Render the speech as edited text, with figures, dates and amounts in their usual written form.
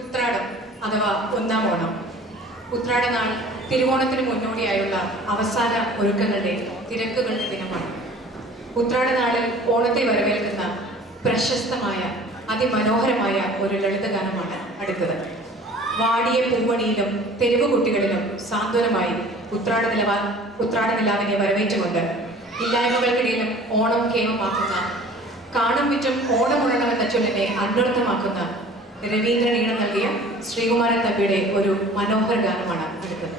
ഉത്രാടം അഥവാ ഒന്നാം ഓണം. ഉത്രാടനാൾ തിരുവോണത്തിന് മുന്നോടിയായുള്ള അവസാന ഒരുക്കങ്ങളുടെ തിരക്കുകളുടെ ദിനമാണ്. ഉത്രാടനാളിൽ ഓണത്തെ വരവേൽക്കുന്ന പ്രശസ്തമായ അതിമനോഹരമായ ഒരു ലളിതഗാനമാണ് അടുത്തത്. വാടിയ പൂവണിയിലും തെരുവ് കുട്ടികളിലും സാന്ത്വനമായി ഉത്രാടനിലാവിനെ വരവേറ്റുകൊണ്ട് ഇല്ലായ്മകൾക്കിടയിലും ഓണം കേമമാക്കുന്ന, കാണം വിറ്റും ഓണമുണണമെന്ന ചൊല്ലിനെ അന്വർത്ഥമാക്കുന്ന രവീന്ദ്രൻ ഈണം നൽകിയ ശ്രീകുമാരൻ തമ്പിയുടെ ഒരു മനോഹര ഗാനമാണ് അടുത്തത്.